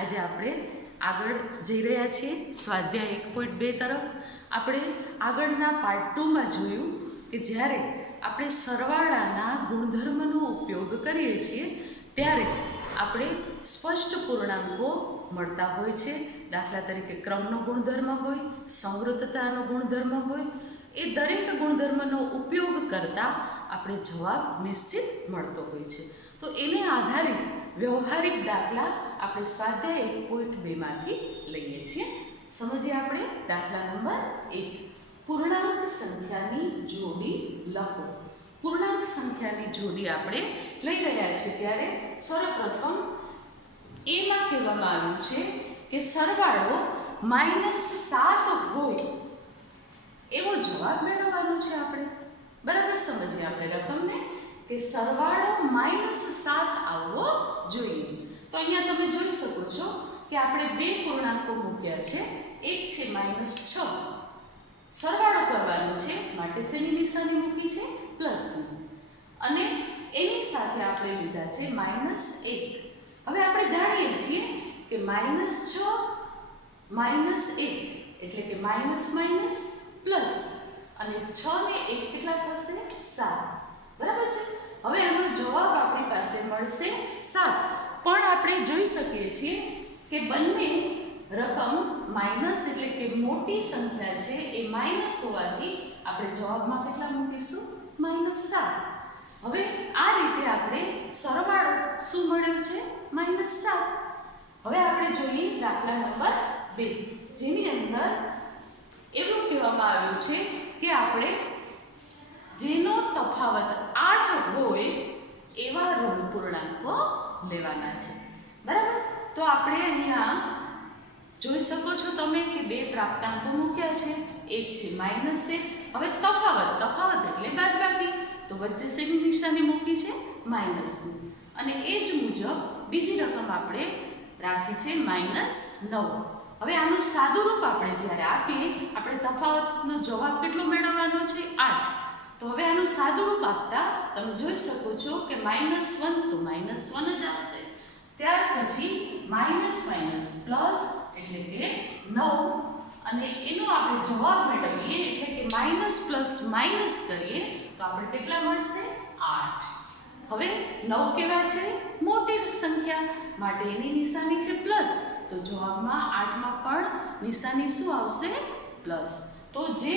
આજે આપણે આગળ જઈ રહ્યા છીએ સ્વાધ્યાય 1.2 તરફ. આપણે આગળના પાર્ટ 2માં જોયું કે જ્યારે આપણે સરવાળાના ગુણધર્મનો ઉપયોગ કરીએ છીએ ત્યારે આપણે સ્પષ્ટ પૂર્ણાંકો મળતા હોય છે. દાખલા તરીકે ક્રમનો ગુણધર્મ હોય, સંવૃત્તતાનો ગુણધર્મ હોય, એ દરેક ગુણધર્મનો ઉપયોગ કરતાં આપણે જવાબ નિશ્ચિત મળતો હોય છે. તો એને આધારિત વ્યવહારિક દાખલા આપણે સ્વાધ્યાય 1.2માંથી લઈએ છીએ. સમજીએ આપણે દાખલા નંબર 1. પૂર્ણાંક સંખ્યાની જોડી લખો. પૂર્ણાંક સંખ્યાની જોડી આપણે લઈ રહ્યા છીએ ત્યારે સર્વપ્રથમ એમાં કહેવામાં આવ્યું છે કે સરવાળો -7 હોય એવો જવાબ મેળવવાનો છે આપણે. બરાબર સમજીએ આપણે રકમને કે સરવાળો -7 આવવો જોઈએ. તો અહીંયા તમે જોઈ શકો છો કે આપણે બે પૂર્ણાંકો મૂક્યા છે. એક છે -6. સરવાળો કરવાનો છે માટે શેની નિશાની મૂકી છે? પ્લસની. અને એની સાથે આપણે લીધા છે -1. હવે આપણે જાણીએ છીએ કે -6 -1 એટલે કે માઇનસ માઇનસ પ્લસ, અને 6 ને 1 કેટલા થશે? 7. બરાબર છે. હવે એનો જવાબ આપણી પાસે મળશે 7. પણ આપણે જોઈ શકીએ છીએ કે બંને રકમ માઇનસ એટલે કે મોટી સંખ્યા છે એ માઇનસ હોવાથી આપણે જવાબમાં કેટલા મૂકીશું? -7. હવે આ રીતે આપણે સરવાળો શું મળ્યો છે? -7. હવે આપણે જોઈએ દાખલા નંબર 2, જેની અંદર એવું કહેવામાં આવ્યું છે કે આપણે જેનો તફાવત 8 હોય એવા ઋણ પૂર્ણાંકો લેવાના છે. બરાબર. તો આપણે અહીંયા જોઈ શકો છો તમે કે બે પ્રાપ્તાંકો મૂક્યા છે. એક છે -1. હવે તફાવત એટલે બાદબાકી, તો વચ્ચે શેની નિશાની મૂકી છે? માઇનસની. અને એ જ મુજબ બીજી રકમ આપણે રાખી છે -9. હવે આનું સાદુરૂપ આપણે જ્યારે આપીએ, આપણે તફાવતનો જવાબ કેટલો મેળવવાનો છે? 8. તો હવે આનું સાદુરૂપ આપતા તમે જોઈ શકો છો કે -1 તો -1 જ આવશે. ત્યાર પછી માઇનસ માઇનસ પ્લસ એટલે કે 9, અને એનો આપણે જવાબ મેળવીએ એટલે કે માઇનસ પ્લસ માઇનસ કરીએ તો આપણે કેટલા મળશે? 8. હવે 9 કેવા છે? મોટી સંખ્યા માટે એની નિશાની છે પ્લસ. તો જવાબમાં 8માં પણ નિશાની શું આવશે? પ્લસ. તો જે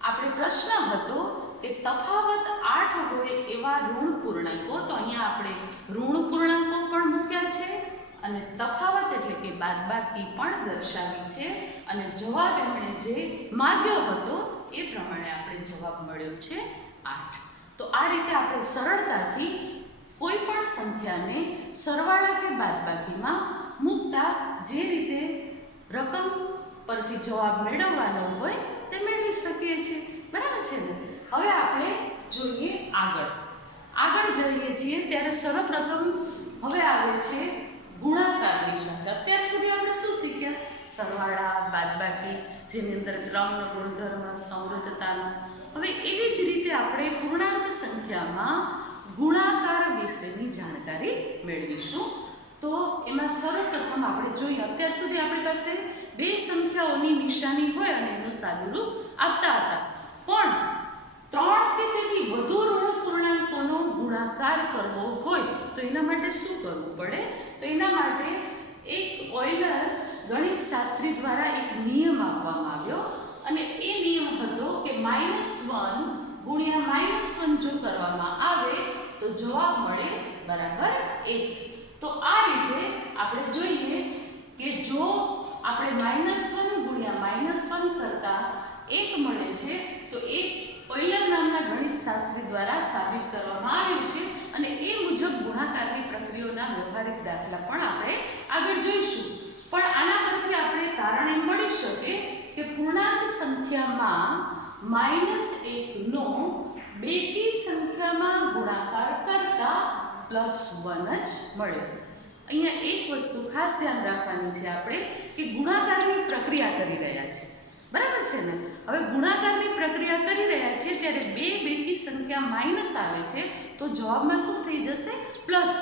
આપણે પ્રશ્ન હતો કે તફાવત 8 હોય એવા ઋણ પૂર્ણાંકો, તો અહીંયા આપણે ઋણ પૂર્ણાંકો પણ મૂક્યા છે અને તફાવત એટલે કે બાદબાકી પણ દર્શાવી છે, અને જવાબ એમણે જે માંગ્યો હતો એ પ્રમાણે આપણે જવાબ મળ્યો છે 8. તો આ રીતે આપણે સરળતાથી કોઈ પણ સંખ્યાને સરવાળા કે બાદબાકીમાં મૂકતા જે રીતે રકમ પરથી જવાબ મેળવવાનો હોય તે મેળવી શકીએ છીએ. બરાબર છે ને? હવે આપણે જોઈએ આગળ જઈએ છીએ ત્યારે સર્વપ્રથમ હવે આવે છે ગુણાકારની સંખ્યા. અત્યાર સુધી આપણે શું શીખ્યા? સરવાળા, બાદબાકી, જેની અંદર ક્રમનો ગુણધર્મ, સંવૃત્તતાનો. હવે એવી જ રીતે આપણે પૂર્ણાંક સંખ્યામાં ગુણાકાર વિશેની જાણકારી મેળવીશું. તો એમાં સર્વપ્રથમ આપણે જોઈએ, અત્યાર સુધી આપણી પાસે બે સંખ્યાઓની નિશાની હોય અને એનું સાદુરૂપ આપતા હતા. પણ 3 કે તેથી વધુ ઋણ પૂર્ણાંકોનો ગુણાકાર કરવો હોય તો એના માટે શું કરવું પડે? તો એના માટે એક ઓઇલર ગણિત શાસ્ત્રી દ્વારા એક નિયમ આપવામાં આવ્યો, અને એ નિયમ હતો કે -1 ગુણ્યા -1 જો કરવામાં આવે તો જવાબ મળે બરાબર 1. તો આ રીતે આપણે જોઈએ કે જો આપણે -1 ગુણ્યા -1 કરતાં 1 મળે છે તો એ ઓઇલર નામના ગણિત શાસ્ત્રી દ્વારા સાબિત કરવામાં આવ્યું છે, અને એ મુજબ ગુણાકારની પ્રક્રિયાના વ્યવહારિક દાખલા પણ આપણે આગળ જોઈશું. પણ આના પરથી આપણે તારણ એમ મળી શકે કે પૂર્ણાંક સંખ્યામાં -1 નો બેકી સંખ્યામાં ગુણાકાર કરતા +1 જ મળે. અહીંયા એક વસ્તુ ખાસ ધ્યાન રાખવાની છે આપણે કે ગુણાકારની પ્રક્રિયા કરી રહ્યા છે. બરાબર છે ને? હવે ગુણાકારની પ્રક્રિયા કરી રહ્યા છીએ ત્યારે બે બેકી સંખ્યા માઇનસ આવે છે તો જવાબમાં શું થઈ જશે? પ્લસ.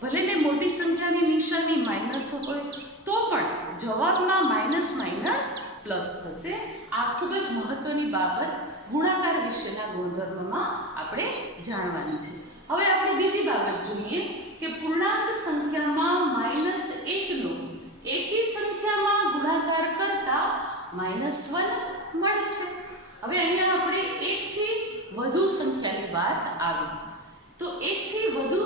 ભલે ને મોટી સંખ્યાની નિશાની માઇનસ હોય તો પણ જવાબમાં માઇનસ માઇનસ પ્લસ થશે. આ ખૂબ જ મહત્વની બાબત ગુણાકાર વિશેના ગુણધર્મમાં આપણે જાણવાની છે. હવે આપણે બીજી બાબત જોઈએ કે પૂર્ણાંક સંખ્યામાં -1 નો એકી સંખ્યામાં ગુણાકાર કરતા -1 મળે છે. હવે અહીંયા આપણે એકથી વધુ સંખ્યાની વાત આવી તો એકથી વધુ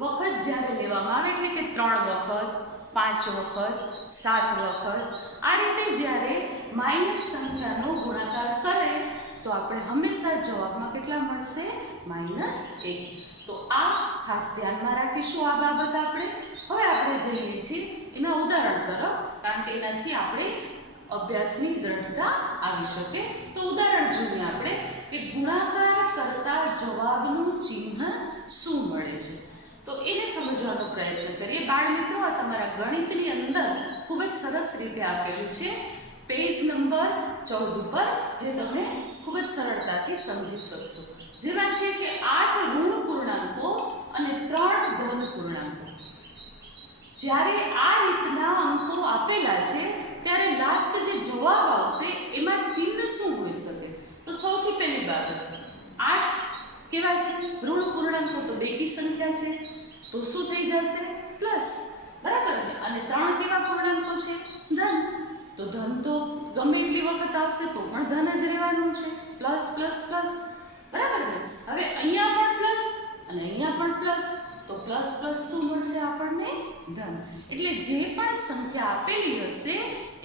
વખત જ્યારે લેવામાં આવે એટલે કે 3 વખત 5 વખત 7 વખત આ રીતે જ્યારે માઇનસ સંખ્યાનો ગુણાકાર કરે તો આપણે હંમેશા જવાબમાં કેટલા મળશે? -1. તો આ ખાસ ધ્યાનમાં રાખીશું આ બાબત આપણે. હવે આપણે જઈએ છીએ એના ઉદાહરણ તરફ, કારણ કે એનાથી આપણે અભ્યાસની દ્રઢતા આવી શકે. તો ઉદાહરણ જોઈએ આપણે કે ગુણાકાર કરતા જવાબનું ચિહ્ન શું મળે છે. તો એને સમજવાનો પ્રયત્ન કરીએ. બાળ મિત્રો, આ તમારા ગણિતની અંદર ખૂબ જ સરસ રીતે આપેલું છે પેજ નંબર 14 ઉપર, જે તમે ખૂબ જ સરળતાથી સમજી શકશો. જેમાં છે કે 8 ઋણ પૂર્ણાંકો અને 3 ધન પૂર્ણાંકો. જ્યારે આ રીતના અંકો આપેલા છે ત્યારે લાસ્ટ જે જવાબ આવશે એમાં ચિહ્ન શું હોઈ શકે? તો સૌથી પહેલી બાબત 8 કેવા છે? ઋણ પૂર્ણાંકો, તો બેકી સંખ્યા છે, તો શું થઈ જશે? પ્લસ, બરાબર ને? અને 3 કેવા પૂર્ણાંકો છે? ધન. તો ધન તો ગમે એટલી વખત આવશે તો પણ ધન જ રહેવાનું છે. પ્લસ પ્લસ પ્લસ, બરાબર ને? હવે અહીંયા પણ પ્લસ અને અહીંયા પણ પ્લસ, તો પ્લસ પ્લસ શું મળશે આપણને? ધન. એટલે જે પણ સંખ્યા આપેલી હશે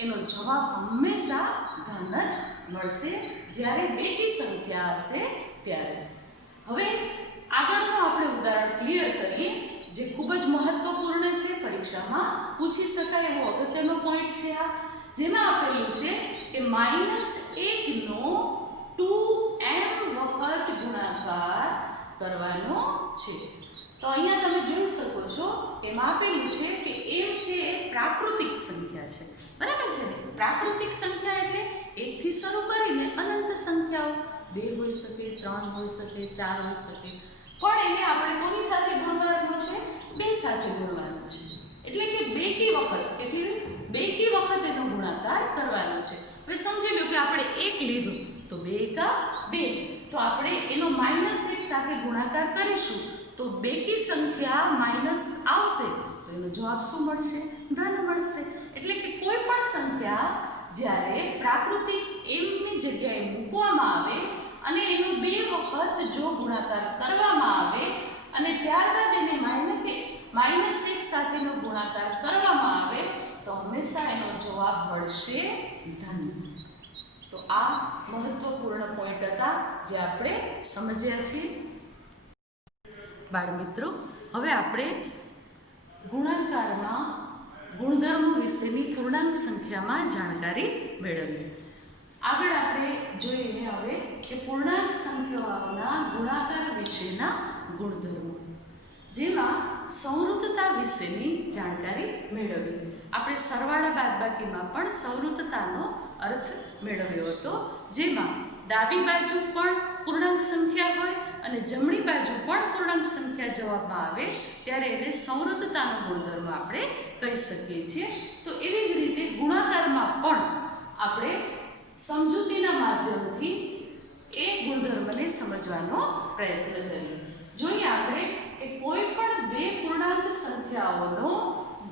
એનો જવાબ હંમેશા ધન જ મળશે જ્યારે બેકી સંખ્યા હશે ત્યારે. હવે આગળનું આપણે ઉદાહરણ ક્લિયર કરીએ, જે ખૂબ જ મહત્વપૂર્ણ છે, પરીક્ષામાં પૂછી શકાય એવો અગત્યનો પોઈન્ટ છે આ. જેમાં આપેલું છે કે -1 નો 2m વખત ગુણાકાર કરવાનો છે. તો અહીંયા તમે જોઈ શકો છો એમાં આપેલું છે કે m છે એ પ્રાકૃતિક સંખ્યા છે, બરાબર છે ને? પ્રાકૃતિક સંખ્યા એટલે 1 થી શરૂ કરીને અનંત સંખ્યાઓ, 2 હોઈ શકે, 3 હોઈ શકે, 4 હોઈ શકે, પણ એને આપણે કોની સાથે ગુણવાનું છે? 2 સાથે ગુણવાનું છે. એટલે કે બેકી વખત, કેટલી? બેકી વખત એનો ગુણાકાર કરવાનો છે. હવે સમજી લો કે આપણે 1 લીધું તો 2 એકા 2, તો આપણે એનો -1 સાથે ગુણાકાર કરીશું તો બેકી સંખ્યા માઇનસ આવશે તો એનો જવાબ શું મળશે? ધન મળશે. એટલે કે કોઈ પણ સંખ્યા જ્યારે પ્રાકૃતિક એમની જગ્યાએ મૂકવામાં આવે અને એનો 2 વખત જો ગુણાકાર કરવામાં આવે અને ત્યારબાદ એને -1 સાથેનો ગુણાકાર કરવામાં આવે તો હંમેશા એનો જવાબ મળશે ધન. તો આ મહત્વપૂર્ણ પોઈન્ટ હતા જે આપણે સમજ્યા છીએ. બાળ મિત્રો, હવે આપણે ગુણાકારમાં ગુણધર્મો વિશેની પૂર્ણાંક સંખ્યામાં જાણકારી મેળવીએ. આગળ આપણે જોઈએ હવે કે પૂર્ણાંક સંખ્યાઓના ગુણાકાર વિશેના ગુણધર્મો, જેમાં સંવૃત્તતા વિશેની જાણકારી મેળવીએ. આપણે સરવાળા બાદબાકીમાં પણ સંવૃત્તતાનો અર્થ મેળવ્યો હતો, જેમાં ડાબી બાજુ પણ પૂર્ણાંક સંખ્યા હોય અને જમણી બાજુ પણ પૂર્ણાંક સંખ્યા જવાબમાં આવે ત્યારે એને સંવૃત્તતાનો ગુણધર્મ આપણે કહી શકીએ છીએ. તો એવી જ રીતે ગુણાકારમાં પણ આપણે સમજૂતીના માધ્યમથી એ ગુણધર્મને સમજવાનો પ્રયત્ન કરીએ. જોઈએ આપણે કે કોઈ પણ 2 પૂર્ણાંક સંખ્યાઓનો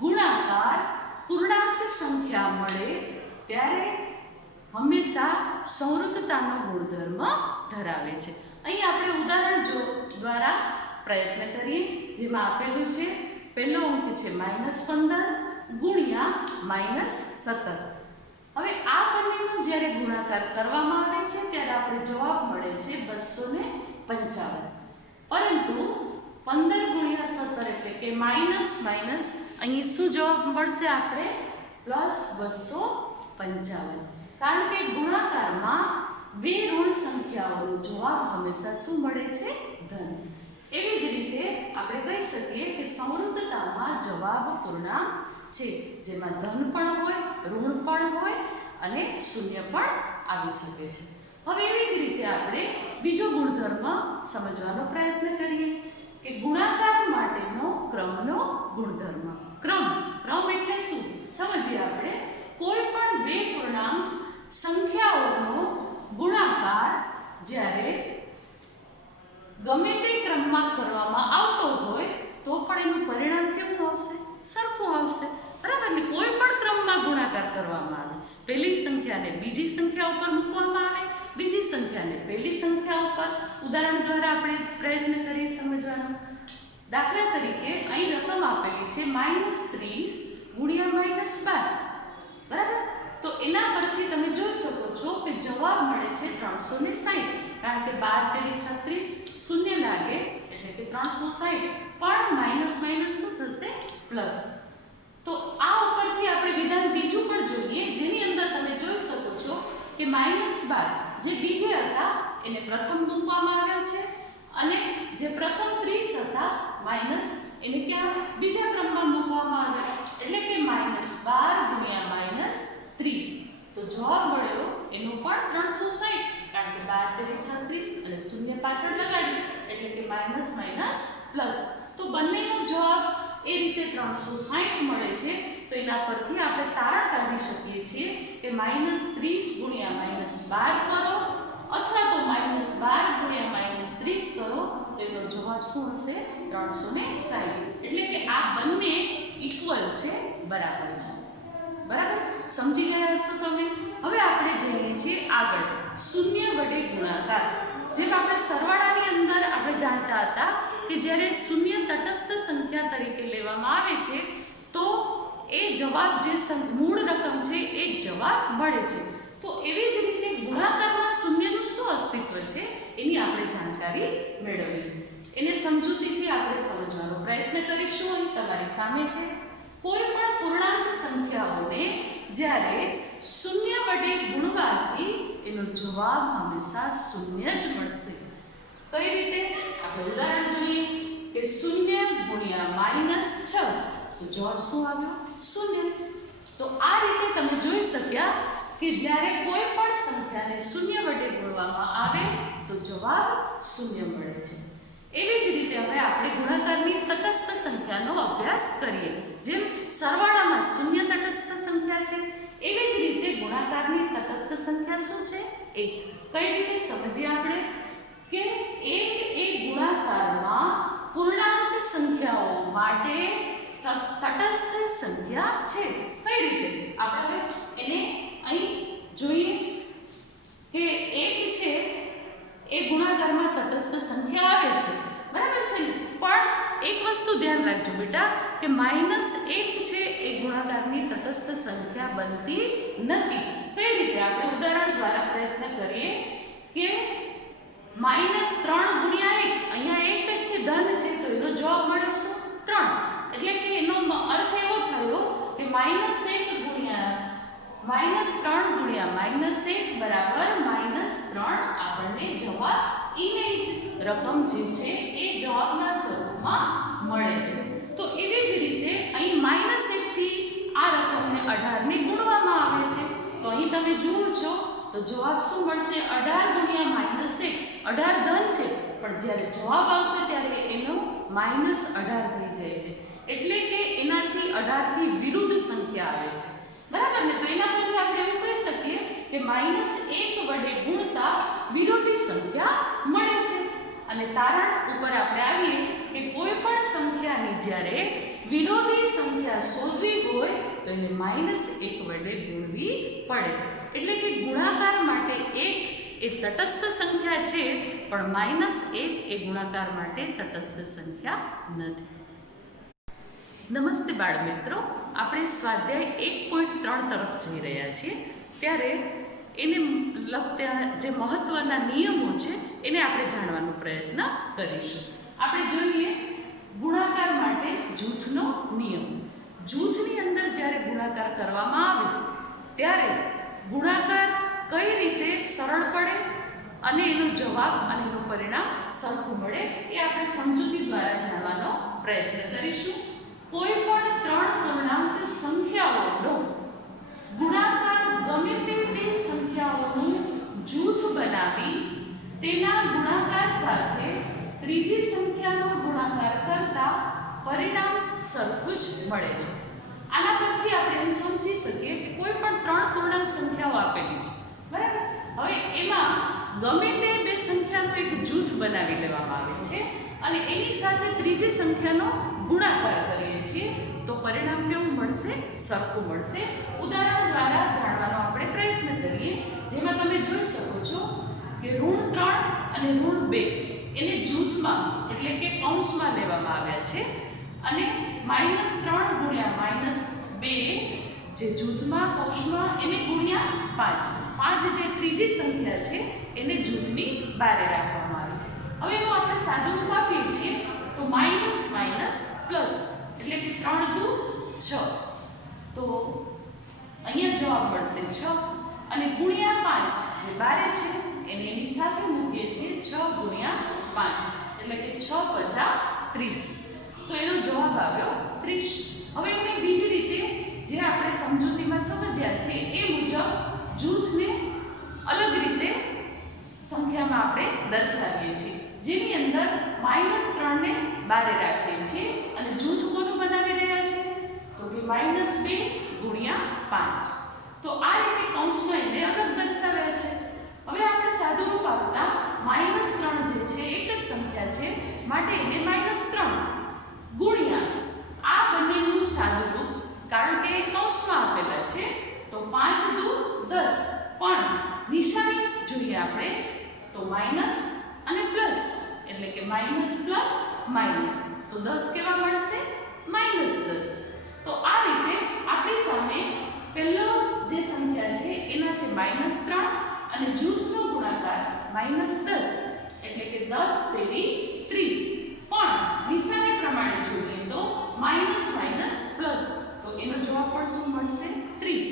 ગુણાકાર પૂર્ણાંક સંખ્યા મળે ત્યારે હંમેશા સંવૃત્તતાનો ગુણધર્મ ધરાવે છે. અહીં આપણે ઉદાહરણ દ્વારા પ્રયત્ન કરીએ, જેમાં આપેલું છે પહેલો અંક છે -15 ગુણ્યા -17. હવે આ બંનેનો જ્યારે ગુણાકાર કરવામાં આવે છે ત્યારે આપણે જવાબ મળે છે 255. પરંતુ 15 ગુણ્યા 17 એટલે કે માઇનસ અહીં શું જવાબ મળશે? આપણે +255. કારણ કે ગુણાકારમાં 2 ઋણ સંખ્યાઓનો જવાબ હંમેશા શું મળે છે? ધન. એવી જ રીતે આપણે કહી શકીએ કે સંવૃત્તતામાં જવાબ પૂર્ણાંક છે, જેમાં ધન પણ હોય, ઋણ પણ હોય અને શૂન્ય પણ આવી શકે છે. હવે એવી જ રીતે આપણે બીજો ગુણધર્મ સમજવાનો પ્રયત્ન કરીએ કે ગુણાકાર માટેનો ક્રમનો ગુણધર્મ. ક્રમ એટલે શું સમજીએ આપણે. કોઈ પણ બે પૂર્ણાંક સંખ્યાઓનો ગુણાકાર જ્યારે ગમે તે ક્રમમાં કરવામાં આવતો હોય તો પણ એનું પરિણામ કેવું આવશે? સરખું આવશે. બરાબર ને? કોઈ પણ ક્રમમાં ગુણાકાર કરવામાં આવે, પહેલી સંખ્યાને બીજી સંખ્યા ઉપર મૂકવામાં આવે, બીજી સંખ્યાને પહેલી સંખ્યા ઉપર. ઉદાહરણ દ્વારા આપણે પ્રયત્ન કરીએ સમજવાનો. દાખલા તરીકે અહીં રકમ આપેલી છે -30 ગુણ્યા -12. બરાબર? તો એના પરથી તમે જોઈ શકો છો કે જવાબ મળે છે 360. કારણ કે 12 તેરી 36 શૂન્ય લાગે એટલે કે 360. પણ માઇનસ માઇનસ શું થશે? પ્લસ. તો આ ઉપરથી આપણે વિધાન બીજું પણ જોઈએ, જેની અંદર તમે જોઈ શકો છો કે -12 જે બીજે હતા એને પ્રથમ મૂકવામાં આવ્યો છે અને જે પ્રથમ 30 હતા માઇનસ એને ક્યાં? બીજા ક્રમમાં મૂકવામાં આવ્યા. એટલે કે -12 ગુણ્યા -30. તો જવાબ મળ્યો એનો પણ 360. કારણ કે 12 તેરી 36 અને શૂન્ય પાછળ લગાડી એટલે કે માઇનસ માઇનસ પ્લસ. તો બંનેનો જવાબ એ રીતે 360 મળે છે. તો એના પરથી આપણે તારણ કાઢી શકીએ છીએ કે -30 ગુણ્યા -12 કરો અથવા તો -12 ગુણ્યા -30 કરો તો એનો જવાબ શું હશે? 360. એટલે કે આ બંને ઇક્વલ છે, બરાબર છે. બરાબર? સમજી ગયા હશો તમે. હવે આપણે જઈએ છીએ આગળ. શૂન્ય વડે ગુણાકાર. જેમ આપણે સરવાળાની અંદર આપણે જાણતા હતા કે જ્યારે શૂન્ય તટસ્થ સંખ્યા તરીકે લેવામાં આવે છે તો એ જવાબ જે મૂળ રકમ છે એ જવાબ મળે છે. તો એવી જ રીતે ગુણાકારમાં શૂન્યનું શું અસ્તિત્વ છે એની આપણે જાણકારી મેળવીએ. એને સમજૂતીથી આપણે સમજવાનો પ્રયત્ન કરીશું. અને તમારી સામે છે કોઈ પણ પૂર્ણાંક સંખ્યાઓને જ્યારે શૂન્ય વડે ગુણવાથી એનો જવાબ હંમેશા શૂન્ય જ મળશે. કઈ રીતે? આપણે ઉદાહરણ જોઈએ કે 0 ગુણ્યા -6 તો જવાબ શું આવ્યો? શૂન્ય. તો આ રીતે તમે જોઈ શક્યા કે જ્યારે કોઈ પણ સંખ્યાને શૂન્ય વડે ગુણવામાં આવે તો જવાબ શૂન્ય મળે છે. એવી જ રીતે હવે આપણે ગુણાકારની તટસ્થ સંખ્યાનો અભ્યાસ કરીએ. જેમ સરવાળામાં શૂન્ય તટસ્થ સંખ્યા છે એવી જ રીતે ગુણાકારની તટસ્થ સંખ્યા શું છે? 1. કઈ રીતે સમજીએ આપણે કે 1 એ ગુણાકારમાં પૂર્ણાંક સંખ્યાઓ માટે તટસ્થ સંખ્યા છે. કઈ રીતે? આપણે એને અહીં જોઈએ કે 1 છે એ ગુણાકારમાં તટસ્થ સંખ્યા આવે છે, બરાબર છે ને? પણ એક વસ્તુ ધ્યાન રાખજો બેટા કે -1 છે એ ગુણાકારની તટસ્થ સંખ્યા બનતી નથી. કઈ રીતે? આપણે ઉદાહરણ દ્વારા પ્રયત્ન કરીએ કે -3 ગુણ્યા 1. અહીંયા 1 જ છે, ધન છે, તો એનો જવાબ મળે શું? 3. એટલે કે એનો અર્થ એવો થયો કે -3 ગુણ્યા -1 બરાબર -3 આપણને જવાબ ઈને જ રકમ જે છે એ જવાબના સ્વરૂપમાં મળે છે. તો એવી જ રીતે અહીં -1 થી આ રકમને 18 ને ગુણવામાં આવે છે. તો અહીં તમે જુઓ છો તો જવાબ શું મળશે? 18 ગુણ્યા -1. 18 ધન છે પણ જ્યારે જવાબ આવશે ત્યારે એનો -18 થઈ જાય છે. એટલે કે એનાથી 18 થી વિરુદ્ધ સંખ્યા આવે છે, બરાબર ને? તો એના પરથી આપણે એવું કહી શકીએ કે -1 વડે ગુણતા વિરોધી સંખ્યા મળે છે. અને તારણ ઉપર આપણે આવીએ કે કોઈ પણ સંખ્યાની જ્યારે વિરોધી સંખ્યા શોધવી હોય તો એને -1 વડે ગુણવી પડે. એટલે કે ગુણાકાર માટે 1 એ તટસ્થ સંખ્યા છે પણ -1 એ ગુણાકાર માટે તટસ્થ સંખ્યા નથી. નમસ્તે બાળ મિત્રો, આપણે સ્વાધ્યાય 1.3 તરફ જઈ રહ્યા છીએ. ત્યારે એને લગતા જે મહત્ત્વના નિયમો છે એને આપણે જાણવાનો પ્રયત્ન કરીશું. આપણે જોઈએ ગુણાકાર માટે જૂથનો નિયમ. જૂથની અંદર જ્યારે ગુણાકાર કરવામાં આવે ત્યારે ગુણાકાર કઈ રીતે સરળ પડે અને એનો જવાબ અને એનું પરિણામ સરખું મળે એ આપણે સમજૂતી દ્વારા જાણવાનો પ્રયત્ન કરીશું. કોઈ પણ 3 પૂર્ણાંક સંખ્યાઓનો ગુણાકાર ગમે તે 2 સંખ્યાઓનું જૂથ બનાવી તેના ગુણાકાર સાથે ત્રીજી સંખ્યાનો ગુણાકાર કરતા પરિણામ સરખું જ મળે છે. આના પરથી આપણે એમ સમજી શકીએ કે કોઈ પણ ત્રણ પૂર્ણાંક સંખ્યાઓ આપેલી છે, બરાબર. હવે એમાં ગમે તે બે સંખ્યાનું એક જૂથ બનાવી લેવામાં આવે છે અને એની સાથે ત્રીજી સંખ્યાનો ગુણાકાર કરીએ છીએ તો પરિણામ કેવું મળશે? સરખું મળશે. ઉદાહરણ દ્વારા જાણવાનો આપણે પ્રયત્ન કરીએ, જેમાં તમે જોઈ શકો છો કે ઋણ 3 અને ઋણ 2 એને જૂથમાં એટલે કે કૌંસમાં લેવામાં આવ્યા છે અને -3 ગુણ્યા -2 જે જૂથમાં કૌંસમાં એને ગુણ્યા 5. 5 જે ત્રીજી સંખ્યા છે એને જૂથની બહાર રાખવામાં આવી છે. હવે એનું આપણે સાદું રૂપ આપીએ છીએ તો માઇનસ માઇનસ પ્લસ એટલે કે 3 દુ 6. તો અહીંયા જવાબ મળશે 6 અને ગુણ્યા 5 જે બારે છે એને એની સાથે મૂકીએ છીએ 6 ગુણ્યા 5 એટલે કે 6 પચા 30. તો એનો જવાબ આવ્યો 30. હવે એને બીજી રીતે જે આપણે સમજૂતીમાં સમજ્યા છે એ મુજબ જૂથને અલગ રીતે સંખ્યામાં આપણે દર્શાવીએ છીએ, જેની અંદર -3 ને બારે રાખીએ છીએ અને જૂથ કોનું બનાવી રહ્યા છે તો કે -2 ગુણ્યા 5. તો આ રીતે કૌંસમાં એને અલગ દર્શાવ્યા છે. હવે આપણે સાદું રૂપ આપતા -3 જે છે એક જ સંખ્યા છે માટે એને -3 ગુણ્યા આ બંનેનું સાદું રૂપ, કારણ કે કૌંસમાં આપેલા છે તો 5 દુ 10, પણ નિશાની જોઈએ આપણે તો માઇનસ અને પ્લસ એટલે કે માઇનસ પ્લસ માઇનસ, તો 10 કેવા મળશે? -10. તો આ રીતે આપણી સામે પહેલો જે સંખ્યા છે એના છે -3 અને જૂથનો ગુણાકાર -10 એટલે કે 10 તેરી 30, પણ નિશાની પ્રમાણે જોઈએ તો માઇનસ માઇનસ પ્લસ, તો એનો જવાબ પણ શું મળશે? 30.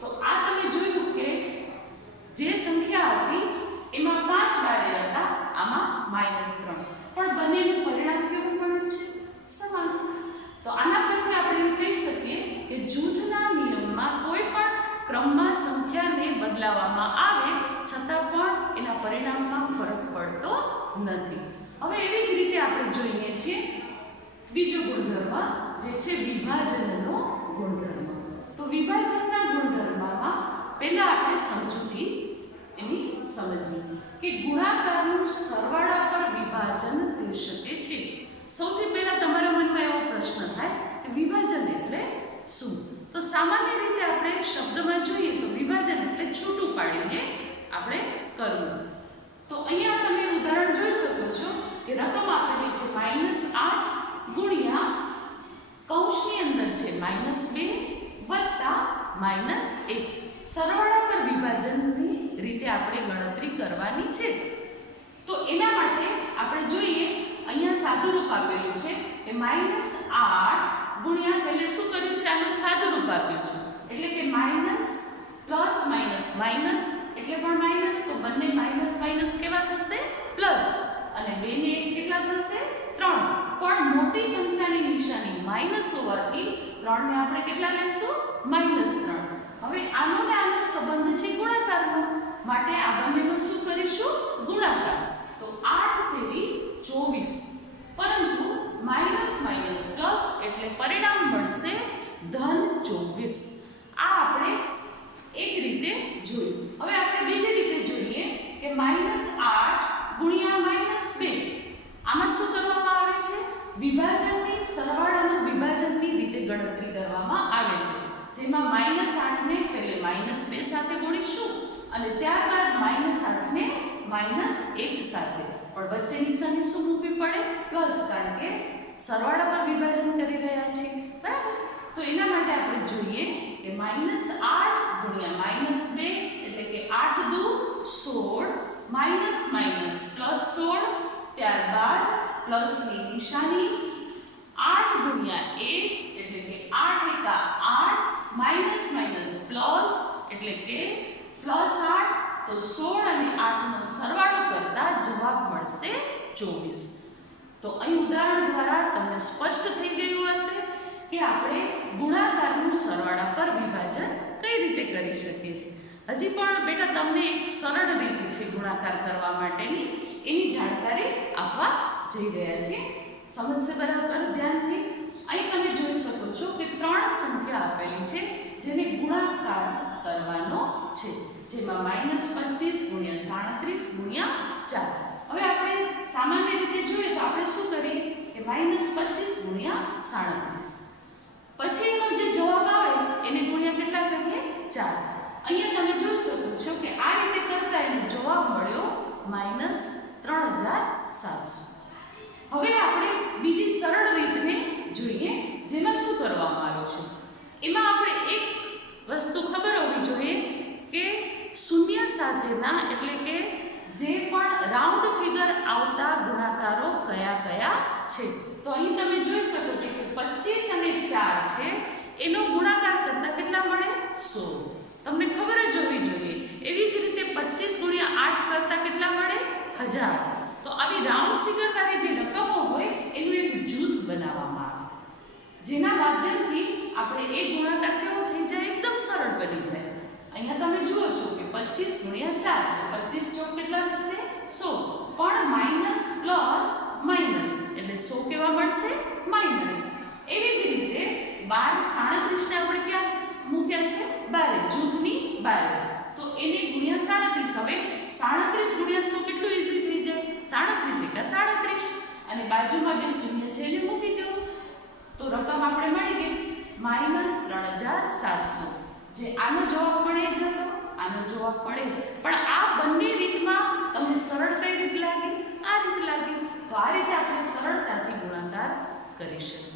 તો આ તમે જોયું કે જે સંખ્યા હતી એમાં 5 બારે હતા, આમાં -3, પણ બંનેનું પરિણામ કેવું મળ્યું છે? સમાન. તો આના પરથી આપણે એમ કહી શકીએ કે જૂથના નિયમમાં કોઈ પણ ક્રમમાં સંખ્યાને બદલાવવામાં આવે છતાં પણ એના પરિણામમાં ફરક પડતો નથી. હવે એવી જ રીતે આપણે જોઈએ છીએ બીજો ગુણધર્મ જે છે વિભાજનનો ગુણધર્મ. તો વિભાજનના ગુણધર્મમાં પહેલા આપણે સમજૂતી એની સમજીએ કે ગુણાકારનું સરવાળા પર વિભાજન થઈ શકે છે. સૌથી પહેલા તમારા મનમાં એવો પ્રશ્ન થાય કે વિભાજન એટલે શું? તો સામાન્ય રીતે આપણે શબ્દમાં જોઈએ તો વિભાજન એટલે છૂટું પાડીને આપણે કરવું. તો અહીંયા તમે ઉદાહરણ જોઈ શકો છો કે રકમ આપેલી છે -8 ગુણ્યા કૌંસની અંદર છે -2 વત્તા -1. સરવાળા પર વિભાજનની રીતે આપણે ગણતરી કરવાની છે. તો એના માટે આપણે જોઈએ અહીંયા સાદું રૂપ આપેલું છે કે -8 ગુણ્યા પહેલે શું કર્યું છે? આનું સાદું રૂપ આપ્યું છે એટલે કે માઇનસ પ્લસ માઇનસ એટલે પણ માઇનસ, તો બંને માઇનસ માઇનસ કેવા થશે? પ્લસ. અને 2 ને 1 કેટલા થશે? 3. પણ મોટી સંખ્યાની નિશાની માઇનસ હોવાથી 3 ને આપણે કેટલા લેશું? -3. હવે આનો ને આનો સંબંધ છે ગુણાકારનો, માટે આ બંનેનો શું કરીશું? ગુણાકાર. તો 8 તેરી 24, પરંતુ માઇનસ માઇનસ પ્લસ એટલે પરિણામ મળશે ધન 24. આ આપણે એક રીતે જોયું. હવે આપણે બીજી રીતે જોઈએ કે -8 ગુણ્યા -2. આમાં શું કરવામાં આવે છે? વિભાજનની સરવાળાના વિભાજનની રીતે ગણતરી કરવામાં આવે છે, જેમાં -8 ને પહેલે -2 સાથે ગુણીશું અને ત્યારબાદ -8 ને -1 સાથે, પણ વચ્ચે નિશાની શું મૂકવી પડે? પ્લસ, કારણ કે સરવાળા પર વિભાજન કરી રહ્યા છે, બરાબર. તો એના માટે આપણે જોઈએ કે -8 ગુણ્યા -2 એટલે કે 8 દુ 16, માઇનસ માઇનસ પ્લસ 16, ત્યારબાદ પ્લસની નિશાની 8 ગુણ્યા 1 એટલે કે 8 એકા 8, માઇનસ માઇનસ પ્લસ એટલે કે +8, તો 16 અને 8 નો સરવાળો કરતા જવાબ મળશે 24. તો અહીં ઉદાહરણ દ્વારા તમને સ્પષ્ટ થઈ ગયું હશે કે આપણે ગુણાકારનું સરવાળા પર વિભાજન કઈ રીતે કરી શકીએ છીએ. હજી પણ બેટા તમને એક સરળ રીત છે ગુણાકાર કરવા માટેની, એની જાણકારી આપવા જઈ રહ્યા છીએ. સમજશે બરાબર ધ્યાનથી? અહીં તમે જોઈ શકો છો કે 3 સંખ્યા આપેલી છે જેને ગુણાકાર કરવાનો છે, જેમાં -25 × 37 × 4. હવે આપણે સામાન્ય રીતે જોઈએ તો આપણે શું કરીએ કે -25 × 37, પછી એનો જે જવાબ આવે એને ગુણ્યા કેટલા કરીએ? 4. અહીંયા તમે જોઈ શકો છો કે આ રીતે કરતા એનો જવાબ મળ્યો -3700. હવે આપણે બીજી સરળ રીતને જોઈએ જેમાં શું કરવામાં આવ્યું છે. એમાં આપણે એક વસ્તુ ખબર હોવી જોઈએ કે શૂન્ય સાથેના એટલે કે જે પણ રાઉન્ડ ફિગર આવતા ગુણાકારો કયા કયા છે. તો અહીં તમે જોઈ શકો છો કે 25 અને 4 છે એનો ગુણાકાર કરતા કેટલા મળે? 16. તમને ખબર જ હોવી જોઈએ. એવી જ રીતે 25 × 8 કરતા કેટલા મળે? 1000. તો આવી રાઉન્ડ ફિગર વાળી જે રકમો હોય એનું એક જૂથ બનાવવામાં આવે, જેના માધ્યમથી આપણે એ ગુણાકાર કેવો થઈ જાય? એકદમ સરળ બની જાય. અહીંયા તમે જુઓ છો કે 25 × 4, 25 ચોક કેટલા થશે? 100. પણ માઇનસ પ્લસ માઇનસ એટલે 100 કેવા મળશે? માઇનસ. એવી જ રીતે 12 37 ને આપણે ક્યાં મૂક્યા છે? બારે, જૂથની બારે. તો એને ગુણ્યા 37. હવે 37 × 100 કેટલું ઈઝી થઈ જાય? 37 × 37. અને બાજુમાં બે શૂન્ય છે એને મૂકી દો તો રકમ આપણે મળી ગઈ -3700. જે આનો જવાબ પણ એ જ હતો, આનો જવાબ પણ એ. પણ આ બંને રીતમાં તમને સરળ કઈ રીત લાગી? આ રીત લાગી. તો આ રીતે આપણે સરળતાથી ગુણાકાર કરી શકીએ.